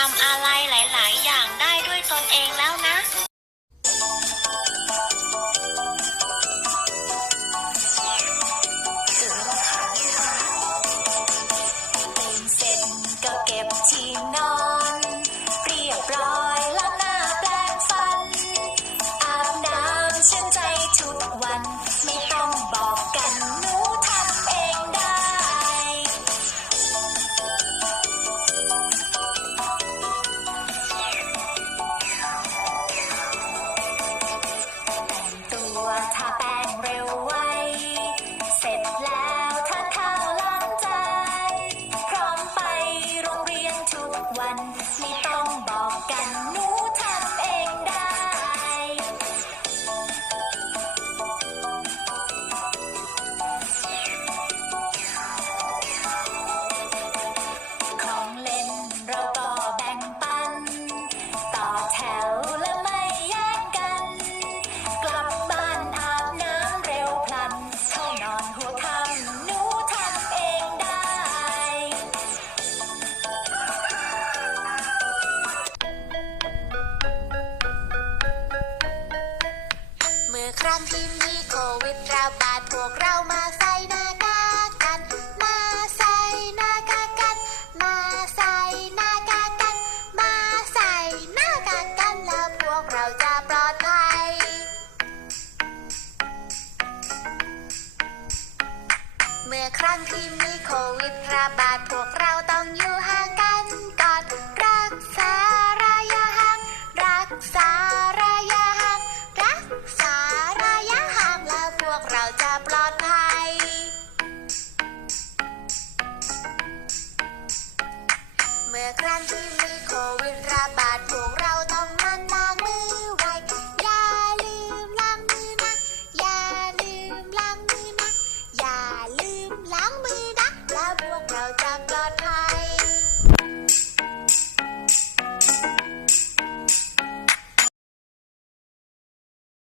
ทำอะไรห เรามาใสหน้ากากกัน มาใสหน้ากากกัน มาใสหน้ากากกัน มาใสหน้ากากกันแล้วพวกเราจะปลอดภัย เมื่อครั้งที่มีโควิดระบาดพวกเราต้องอยู่ ครั้งที่มีโควิดระบาดพวกเราต้องมันล้างมือไว้ อย่าลืมล้างมือนะ อย่าลืมล้างมือนะ อย่าลืมล้างมือนะ แล้วพวกเราจะปลอดภัย